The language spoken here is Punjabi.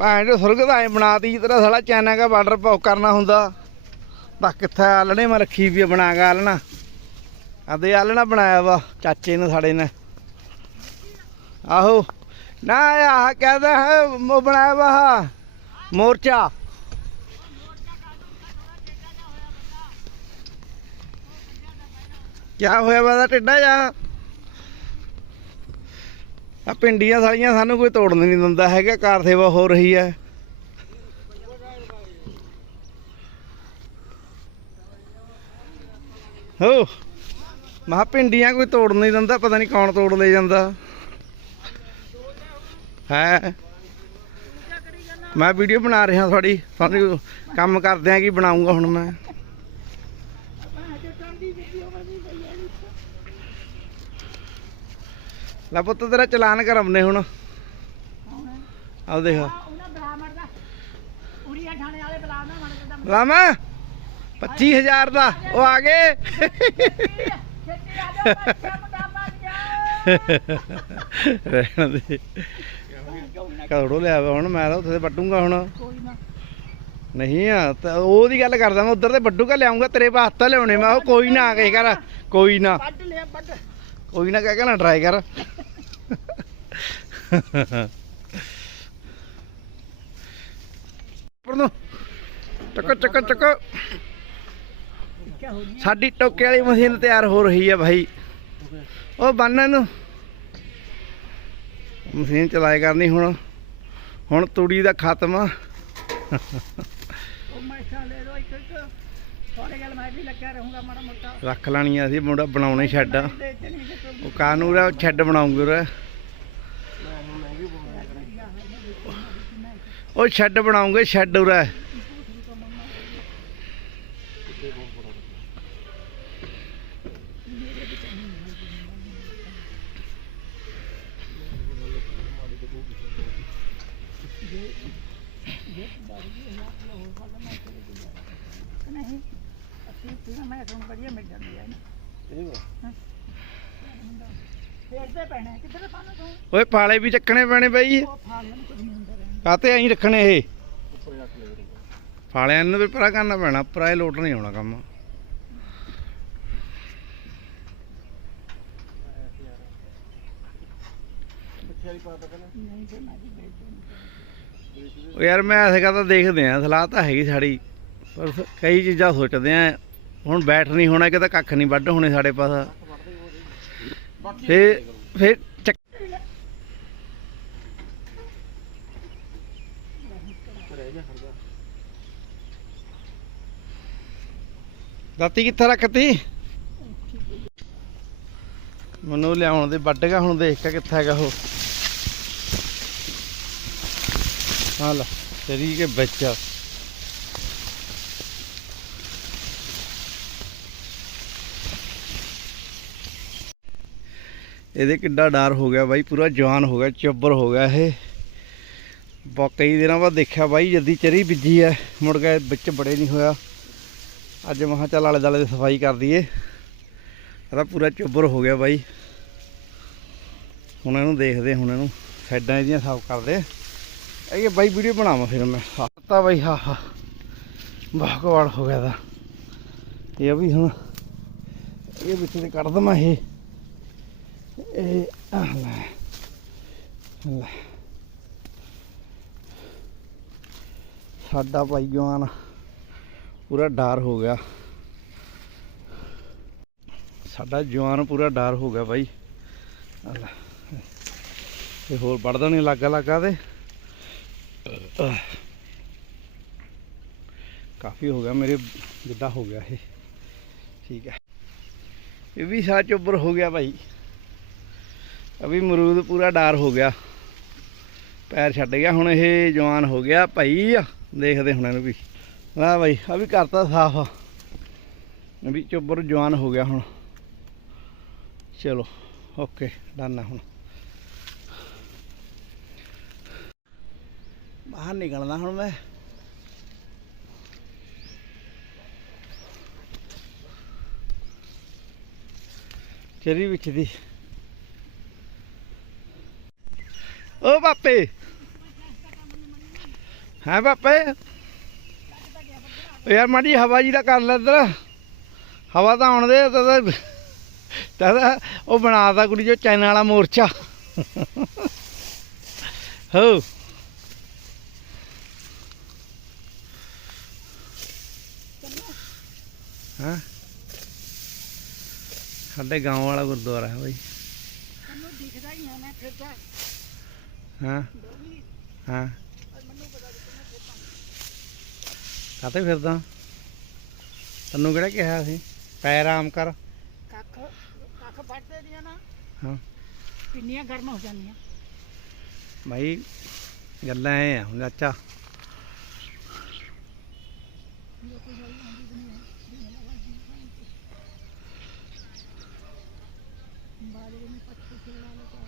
ਭੈਣ ਸੁਰਗ ਦਾ ਐ ਬਣਾਤੀ ਤੇਰਾ ਸਾਲਾ ਚਾਈਨਾ ਦਾ ਬਾਰਡਰ ਪੌਕ ਕਰਨਾ ਹੁੰਦਾ। ਤਾਂ ਕਿੱਥੇ ਆਲਣੇ ਮੈਂ ਰੱਖੀ ਵੀ ਬਣਾ ਕੇ ਆਲਣਾ। ਆਦੇ ਆਲਣਾ ਬਣਾਇਆ ਵਾ, ਚਾਚੇ ਨੇ ਸਾਡੇ ਨੇ। ਆਹੋ, ਨਾ ਆਹ ਕਹਿੰਦਾ ਹੈ, ਉਹ ਬਣਾਇਆ ਵਾ ਮੋਰਚਾ। ਕਿਆ ਹੋਇਆ ਵਾ ਟਿੱਡਾ ਜਾ? ਆ ਪਿੰਡੀਆਂ ਸਾਲੀਆਂ ਸਾਨੂੰ ਕੋਈ ਤੋੜਨ ਨਹੀਂ ਦਿੰਦਾ, ਹੈਗਾ ਕਾਰ ਸੇਵਾ ਹੋ ਰਹੀ ਹੈ। ਹੋ ਮਹਾ ਪਿੰਡੀਆਂ ਕੋਈ ਤੋੜਨ ਨਹੀਂ ਦਿੰਦਾ, ਪਤਾ ਨਹੀਂ ਕੌਣ ਤੋੜ ਲੈ ਜਾਂਦਾ। ਹੈ? ਮੈਂ ਵੀਡੀਓ ਬਣਾ ਰਿਹਾ ਤੁਹਾਡੀ ਤੁਹਾਨੂੰ ਕੰਮ ਕਰਦੇ ਆ ਕੀ ਬਣਾਉਂਗਾ ਹੁਣ ਮੈਂ। ਲੈ ਪੁੱਤ ਤੇਰਾ ਚਲਾਨ ਕਰਾਉਨੇ ਹੁਣ। ਆਹ ਦੇਖ। ਲਾਮਾ 25000 ਦਾ। ਉਹ ਆ ਗਏ। ਰਹਿਣ ਦੇ। ਕੜੋ ਲਿਆ ਹੁਣ ਮੈਂ ਤਾਂ ਉੱਥੇ ਵੱਟੂਗਾ ਹੁਣ। ਕੋਈ ਨਾ। ਨਹੀਂ ਆ ਤਾਂ ਉਹਦੀ ਗੱਲ ਕਰਦਾ ਮੈਂ ਉਧਰ ਤੇ ਵੱਡੂ ਕਾ ਲਿਆਉਂਗਾ ਤੇਰੇ ਵਾਸਤੇ ਲਿਆਉਣੇ ਮੈਂ ਉਹ ਕੋਈ ਨਾ ਆ ਕੇ ਕਰ ਕੋਈ ਨਾ। ਵੱਢ ਲਿਆ ਵੱਢ। ਕੋਈ ਨਾ ਕਹਿ ਕੇ ਨਾ ਟਰਾਈ ਕਰ। ਪਰ ਨੂੰ। ਚੱਕੋ ਚੱਕੋ ਚੱਕੋ। ਸਾਡੀ ਟੋਕੇ ਵਾਲੀ ਮਸ਼ੀਨ ਤਿਆਰ ਹੋ ਰਹੀ ਹੈ ਭਾਈ। ਉਹ ਬੰਨ ਨੂੰ। ਮਸ਼ੀਨ ਚਲਾਏ ਕਰਨੀ ਹੁਣ। ਹੁਣ ਤੂੜੀ ਦਾ ਖਤਮ। ਆ ਉਹ ਮੈਂ ਚਾ ਲੈ ਲੋ ਥੋੜੇ ਗੱਲ ਮੈਂ ਵੀ ਲੱਗਿਆ ਰਹੂੰਗਾ ਮਾੜਾ ਮੋਟਾ। ਰੱਖ ਲੈਣੀ ਆ ਅਸੀਂ ਮੁੰਡਾ ਬਣਾਉਣੇ ਸ਼ੈੱਡ ਨਹੀਂ ਤੇ ਉਹ ਕਾਨੂੰਨ ਆ ਛੱਡ ਬਣਾਉਂਗੇ ਉਰੇ। ਉਹ ਸ਼ੈੱਡ ਬਣਾਉਂਗੇ ਸ਼ੈੱਡ ਉਰੇ। ਨਹੀਂ। ਅਸੀਂ ਮੈਂ ਤੁਹਾਨੂੰ ਬੜੀਆ ਮਿਲ ਜਾਂਦੀ ਹੈ ਨਾ ਫੇਰ ਤੇ ਕਿੱਧਰ ਪਾਣਾ ਤੂੰ ਓਏ ਪਾਲੇ ਵੀ ਚੱਕਣੇ ਪੈਣੇ ਬਈ। ਉਹ ਫਾਲ ਨੂੰ ਕੁਝ ਨਹੀਂ ਹੁੰਦਾ ਰਹਿਣਾ ਕਾਤੇ ਐਂ ਰੱਖਣੇ ਇਹ? ਫਾਲਿਆਂ ਨੂੰ ਵੀ ਪਰਾ ਕਰਨਾ ਪੈਣਾ ਪਰਾਏ ਲੋਟ ਨਹੀਂ ਆਉਣਾ ਕੰਮ। ਨਹੀਂ ਤੇ ਮੈਂ ਵੀ ਵੇਚ ਦੂੰਗੀ ਯਾਰ ਮੈਂ ਐਸੇ ਕਹਤਾ ਦੇਖਦੇ ਆ, ਸਲਾਹ ਤਾਂ ਹੈਗੀ ਸਾਡੀ, ਪਰ ਸ- ਕਈ ਚੀਜ਼ਾਂ ਸੋਚਦੇ ਆ। ਹੁਣ ਬੈਠ ਨਹੀਂ ਹੋਣਾ ਕਿਤੇ ਕੱਖ ਨਹੀਂ, ਵੱਢ ਹੋਣੇ ਸਾਡੇ ਪਾਸ। ਫੇ ਫੇ ਦਾਤੀ ਕਿੱਥੇ ਰੱਖਤੀ? ਮੈਨੂੰ ਲਿਆਉਣ ਦੇ, ਵੱਢ ਗਿਆ, ਹੁਣ ਦੇਖ ਕੇ ਕਿੱਥੇ ਹੈਗਾ ਉਹ। ਹਾਂ ਲੈ, ਤੇਰੀ ਕੇ ਬੱਚਾ ਇਹਦੇ ਕਿੱਡਾ ਡਰ ਹੋ ਗਿਆ ਬਾਈ, ਪੂਰਾ ਜਵਾਨ ਹੋ ਗਿਆ, ਚੱਬਰ ਹੋ ਗਿਆ ਇਹ। ਬਾ, ਕਈ ਦਿਨਾਂ ਬਾਅਦ ਦੇਖਿਆ ਬਾਈ, ਜਦੀ ਚਰੀ ਬੀਜੀ ਐ, ਮੁੜ ਕੇ ਵਿੱਚ ਬੜੇ ਨਹੀਂ ਹੋਇਆ। ਅੱਜ ਮਹਾ ਚੱਲ ਆਲੇ ਦਾਲੇ ਦੀ ਸਫ਼ਾਈ ਕਰ ਦਈਏ। ਇਹਦਾ ਪੂਰਾ ਚੱਬਰ ਹੋ ਗਿਆ ਬਾਈ। ਹੁਣ ਇਹਨੂੰ ਦੇਖਦੇ ਹੁਣ ਇਹਨੂੰ ਸਾਈਡਾਂ ਇਹਦੀਆਂ ਸਾਫ਼ ਕਰਦੇ ਇਹ ਬਾਈ, ਵੀਡੀਓ ਬਣਾਵਾਂ ਫਿਰ ਮੈਂ। ਤਾਂ ਬਾਈ, ਹਾ ਹਾ। ਬਾਹ ਹੋ ਗਿਆ ਦਾ ਇਹ ਵੀ ਹੁਣ, ਇਹ ਵਿੱਚ ਤੇ ਕੱਢ ਦਵਾਂ ਇਹ। ਇਹ ਆਹ ਲੈ ਸਾਡਾ ਭਾਈ ਜਵਾਨ ਪੂਰਾ ਡਰ ਹੋ ਗਿਆ। ਸਾਡਾ ਜਵਾਨ ਪੂਰਾ ਡਰ ਹੋ ਗਿਆ ਬਾਈ ਆਹ ਲੈ ਹੋਰ ਪੜਦਾ ਨਹੀਂ ਲੱਗਾ ਲੱਗਾ ਤੇ। ਕਾਫੀ ਹੋ ਗਿਆ ਮੇਰੇ ਜਿੱਦਾਂ ਹੋ ਗਿਆ ਇਹ। ਠੀਕ ਹੈ। ਇਹ ਵੀ ਸਾਰਾ ਚੁੱਬਰ ਹੋ ਗਿਆ ਭਾਈ। ਅਭੀ ਮਰੂਦ ਪੂਰਾ ਡਾਰ ਹੋ ਗਿਆ। ਪੈਰ ਛੱਡ ਗਿਆ, ਹੁਣ ਇਹ ਜਵਾਨ ਹੋ ਗਿਆ ਭਾਈ ਆ, ਦੇਖਦੇ ਹੁਣ ਇਹਨੂੰ ਵੀ। ਵਾਹ ਭਾਈ ਆ ਵੀ ਕਰਤਾ ਸਾਫ਼ ਆ। ਵੀ ਚੁੱਬਰ ਜਵਾਨ ਹੋ ਗਿਆ ਹੁਣ। ਚਲੋ, ਓਕੇ, ਡਨ ਆ ਹੁਣ। ਬਾਹਰ ਨਿਕਲਣਾ ਹੁਣ ਮੈਂ। ਚਰੀ ਵਿੱਚ ਦੀ। ਓ ਬਾਪੇ। ਹੈ ਪਾਪੇ ਯਾਰ ਮਾੜੀ ਹਵਾ ਜੀ ਦਾ ਕਰ ਲੈ ਇੱਧਰ। ਹਵਾ ਤਾਂ ਆਉਣ ਦੇ, ਤਾਂ ਉਹ ਬਣਾਤਾ ਕੁੜੀ ਜੋ ਚਾਈਨਾ ਵਾਲਾ ਮੋਰਚਾ। ਹੋ। ਹਾਂ? ਸਾਡੇ ਗਾਂਵ ਵਾਲਾ ਗੁਰਦੁਆਰਾ ਹੈ ਬਾਈ। ਤੈਨੂੰ ਦਿਖਦਾ ਹੀ ਹੈ ਨਾ ਫਿਰ ਤਾਂ। ਹਾਂ ਹਾਂ। ਕਾਤੇ ਫਿਰਦਾ? ਤੈਨੂੰ ਕਿਹੜਾ ਕਿਹਾ ਸੀ? ਪੈਰ ਆਮ ਕਰ। ਕੱਖ ਕੱਖ ਫੜਦੇ ਦੀਆਂ ਨਾ। ਹਾਂ। ਪਿੰਨੀਆਂ ਗਰਮ ਹੋ ਜਾਂਦੀਆਂ। ਭਾਈ ਗੱਲਾਂ ਐ ਹੁਣ ਅੱਛਾ ਬਾਰੇ ਨੂੰ ਪੱਤੇ ਚੜਾ ਲਓ।